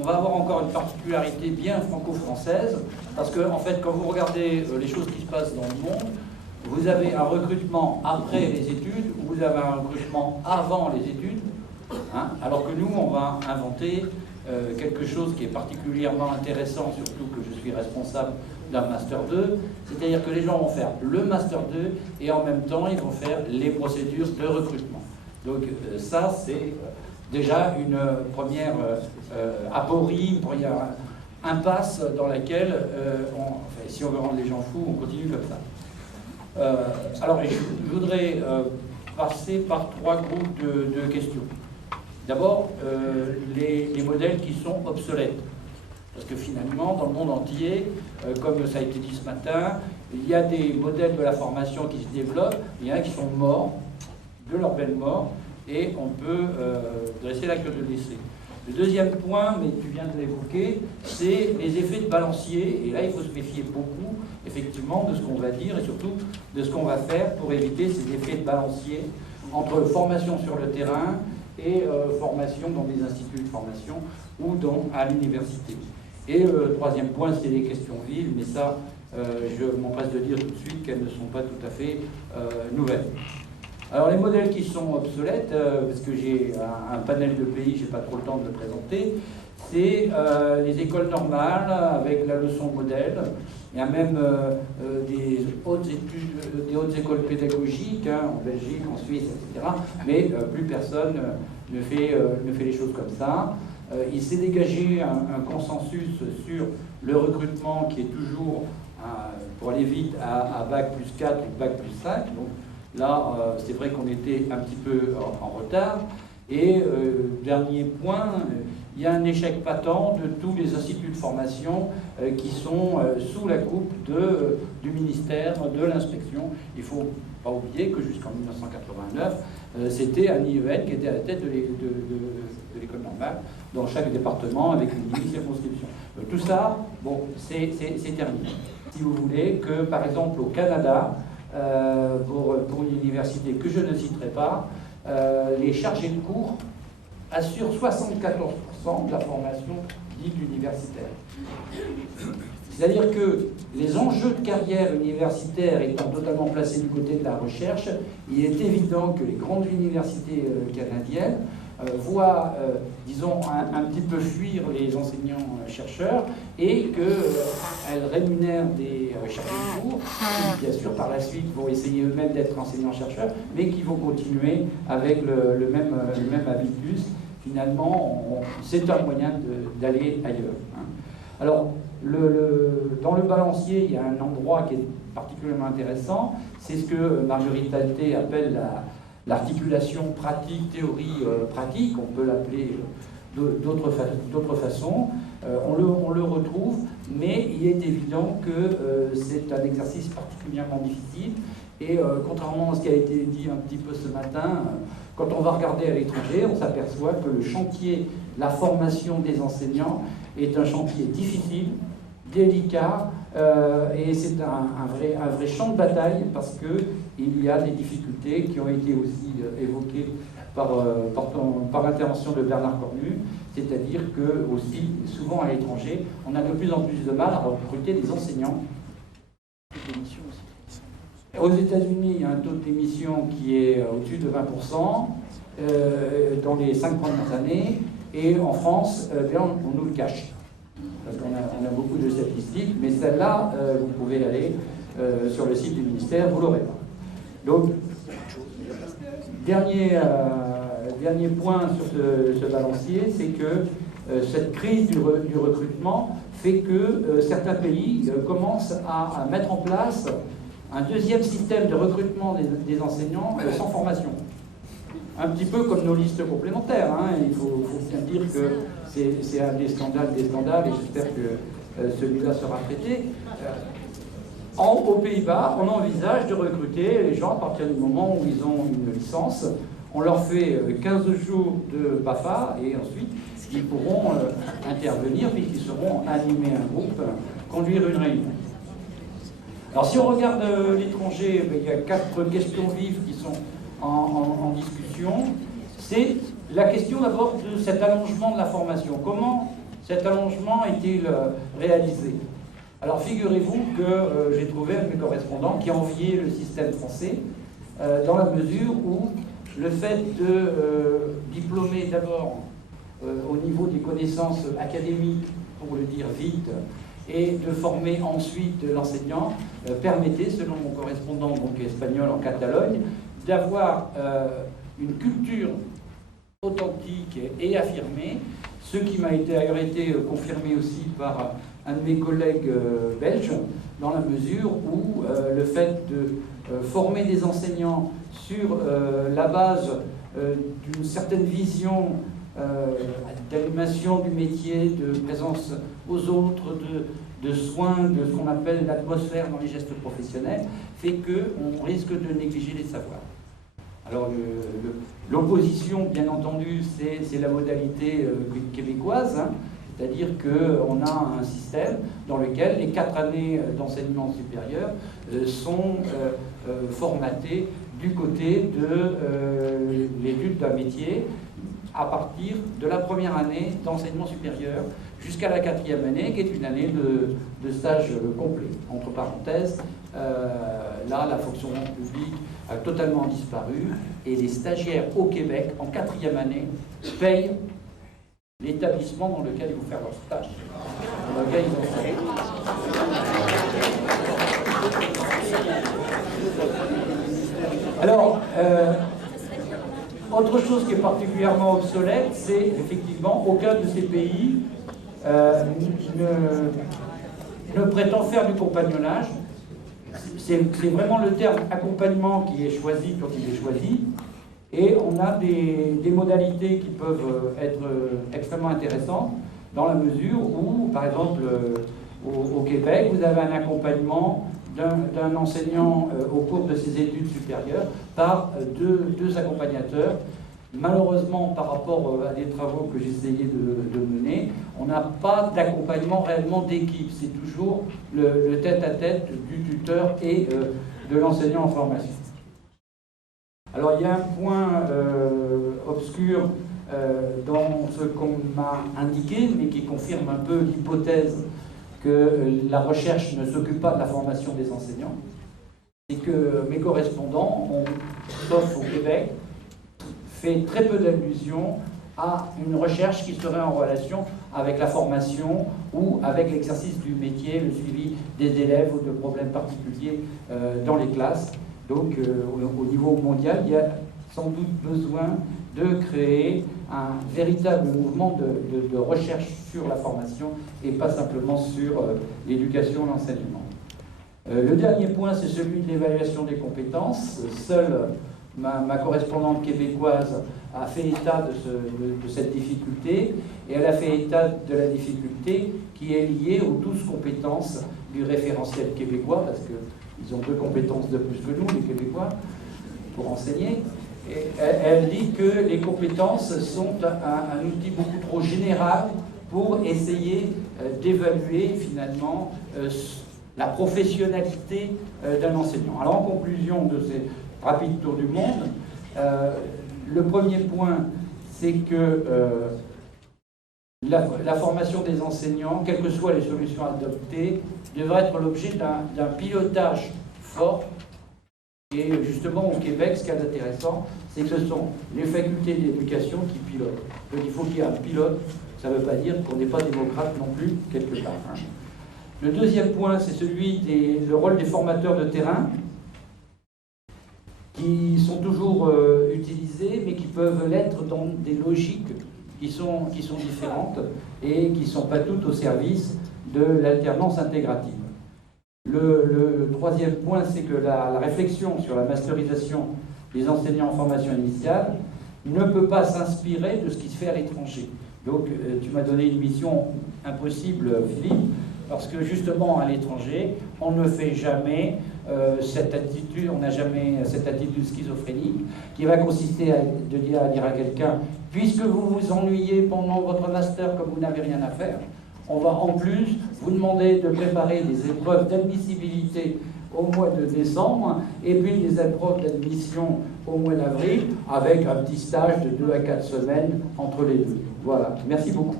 on va avoir encore une particularité bien franco-française, parce que en fait, quand vous regardez les choses qui se passent dans le monde, vous avez un recrutement après les études, ou vous avez un recrutement avant les études, hein, alors que nous, on va inventer quelque chose qui est particulièrement intéressant, surtout que je suis responsable d'un Master 2, c'est-à-dire que les gens vont faire le Master 2 et en même temps, ils vont faire les procédures de recrutement. Donc ça, c'est déjà une première aporie, une première impasse dans laquelle, enfin, si on veut rendre les gens fous, on continue comme ça. Alors, je voudrais passer par trois groupes de questions. D'abord, les modèles qui sont obsolètes. Parce que finalement, dans le monde entier, comme ça a été dit ce matin, il y a des modèles de la formation qui se développent, il y en a qui sont morts, de leur belle mort, et on peut dresser l'acte de décès. Le deuxième point, mais tu viens de l'évoquer, c'est les effets de balancier. Et là, il faut se méfier beaucoup, effectivement, de ce qu'on va dire et surtout de ce qu'on va faire pour éviter ces effets de balancier entre formation sur le terrain et formation dans des instituts de formation ou à l'université. Et le troisième point, c'est les questions vives, mais ça, je m'empresse de dire tout de suite qu'elles ne sont pas tout à fait nouvelles. Alors les modèles qui sont obsolètes, parce que j'ai un panel de pays, je n'ai pas trop le temps de le présenter, c'est les écoles normales avec la leçon modèle. Il y a même des hautes études, des hautes écoles pédagogiques, hein, en Belgique, en Suisse, etc. Mais plus personne ne fait les choses comme ça. Il s'est dégagé un consensus sur le recrutement qui est toujours, pour aller vite, à Bac plus 4 ou Bac plus 5. Donc là, c'est vrai qu'on était un petit peu en retard. Et dernier point, il y a un échec patent de tous les instituts de formation qui sont sous la coupe du ministère de l'inspection. Il ne faut pas oublier que jusqu'en 1989, c'était Annie Even qui était à la tête de l'école normale dans chaque département avec une mini-circonscription. Tout ça, bon, c'est terminé. Si vous voulez que, par exemple, au Canada, pour une université que je ne citerai pas, les chargés de cours assurent 74% de la formation dite universitaire. C'est-à-dire que les enjeux de carrière universitaire étant totalement placés du côté de la recherche, il est évident que les grandes universités canadiennes voient, disons, un petit peu fuir les enseignants-chercheurs et qu'elles rémunèrent des chargés de cours qui, bien sûr, par la suite, vont essayer eux-mêmes d'être enseignants-chercheurs, mais qui vont continuer avec le même habitus. Finalement, c'est un moyen d'aller ailleurs. Hein. Alors, dans le balancier, il y a un endroit qui est particulièrement intéressant, c'est ce que Marguerite Alté appelle l'articulation pratique-théorie-pratique, on peut l'appeler d'autres façons. On le retrouve, mais il est évident que c'est un exercice particulièrement difficile. Et contrairement à ce qui a été dit un petit peu ce matin, quand on va regarder à l'étranger, on s'aperçoit que le chantier, la formation des enseignants est un chantier difficile, délicat, et c'est un vrai champ de bataille parce qu'il y a des difficultés qui ont été aussi évoquées par l'intervention de Bernard Cornu, c'est-à-dire que aussi, souvent à l'étranger, on a de plus en plus de mal à recruter des enseignants. Aux États-Unis, il y a un taux d'émission qui est au-dessus de 20% dans les 5 premières années, et en France, on nous le cache. Parce qu'on a beaucoup de statistiques, mais celle-là, vous pouvez aller sur le site du ministère, vous ne l'aurez pas. Donc, dernier point sur ce balancier, c'est que cette crise du recrutement fait que certains pays commencent à mettre en place un deuxième système de recrutement des enseignants sans formation. Un petit peu comme nos listes complémentaires. Hein. Il faut bien dire que c'est un des scandales, et j'espère que celui-là sera traité. Aux Pays-Bas, on envisage de recruter les gens à partir du moment où ils ont une licence. On leur fait 15 jours de BAFA et ensuite ils pourront intervenir puisqu'ils seront animer un groupe, conduire une réunion. Alors si on regarde l'étranger, il y a 4 questions vives qui sont en discussion. C'est la question d'abord de cet allongement de la formation. Comment cet allongement est-il réalisé? Alors figurez-vous que j'ai trouvé un de mes correspondants qui enviait le système français dans la mesure où le fait de diplômer d'abord au niveau des connaissances académiques, pour le dire vite, et de former ensuite l'enseignant, permettait, selon mon correspondant donc espagnol en Catalogne, d'avoir une culture authentique et affirmée, ce qui m'a d'ailleurs été confirmé aussi par un de mes collègues belges, dans la mesure où le fait de former des enseignants sur la base d'une certaine vision d'animation du métier, de présence aux autres, de soins, de ce qu'on appelle l'atmosphère dans les gestes professionnels, fait qu'on risque de négliger les savoirs. Alors l'opposition, bien entendu, c'est la modalité québécoise, hein, c'est-à-dire qu'on a un système dans lequel les 4 années d'enseignement supérieur sont formatées du côté de l'étude d'un métier à partir de la première année d'enseignement supérieur jusqu'à la 4e année, qui est une année de stage complet. Entre parenthèses, là, la fonction publique a totalement disparu et les stagiaires au Québec, en 4e année, payent l'établissement dans lequel ils vont faire leur stage. Dans lequel ils vont faire. Alors, autre chose qui est particulièrement obsolète, c'est effectivement aucun de ces pays ne prétend faire du compagnonnage. C'est vraiment le terme accompagnement qui est choisi quand il est choisi. Et on a des modalités qui peuvent être extrêmement intéressantes dans la mesure où, par exemple, au Québec, vous avez un accompagnement d'un enseignant au cours de ses études supérieures par deux accompagnateurs. Malheureusement, par rapport à des travaux que j'essayais de mener, on n'a pas d'accompagnement réellement d'équipe. C'est toujours le tête-à-tête du tuteur et de l'enseignant en formation. Alors il y a un point obscur dans ce qu'on m'a indiqué, mais qui confirme un peu l'hypothèse que la recherche ne s'occupe pas de la formation des enseignants. C'est que mes correspondants ont, sauf au Québec, fait très peu d'allusion à une recherche qui serait en relation avec la formation ou avec l'exercice du métier, le suivi des élèves ou de problèmes particuliers dans les classes. Donc au niveau mondial, il y a sans doute besoin de créer un véritable mouvement de recherche sur la formation et pas simplement sur l'éducation et l'enseignement. Le dernier point, c'est celui de l'évaluation des compétences. Seule ma correspondante québécoise a fait état de cette difficulté, et elle a fait état de la difficulté qui est liée aux 12 compétences du référentiel québécois, parce qu'ils ont 2 compétences de plus que nous, les Québécois, pour enseigner. Et elle dit que les compétences sont un outil beaucoup trop général pour essayer d'évaluer finalement la professionnalité d'un enseignant. Alors en conclusion de ces rapides tours du monde, le premier point, c'est que la formation des enseignants, quelles que soient les solutions adoptées, devrait être l'objet d'un pilotage fort. Et justement, au Québec, ce qui est intéressant, c'est que ce sont les facultés d'éducation qui pilotent. Donc il faut qu'il y ait un pilote, ça ne veut pas dire qu'on n'est pas démocrate non plus, quelque part. Hein. Le deuxième point, c'est celui le rôle des formateurs de terrain, qui sont toujours utilisés, mais qui peuvent l'être dans des logiques qui sont différentes et qui ne sont pas toutes au service de l'alternance intégrative. Le troisième point, c'est que la réflexion sur la masterisation des enseignants en formation initiale ne peut pas s'inspirer de ce qui se fait à l'étranger. Donc, tu m'as donné une mission impossible, Philippe, parce que justement, à l'étranger, on ne fait jamais cette attitude, on n'a jamais cette attitude schizophrénique qui va consister à dire à quelqu'un, puisque vous vous ennuyez pendant votre master comme vous n'avez rien à faire, on va en plus vous demander de préparer des épreuves d'admissibilité au mois de décembre et puis des épreuves d'admission au mois d'avril avec un petit stage de 2 à 4 semaines entre les deux. Voilà, merci beaucoup.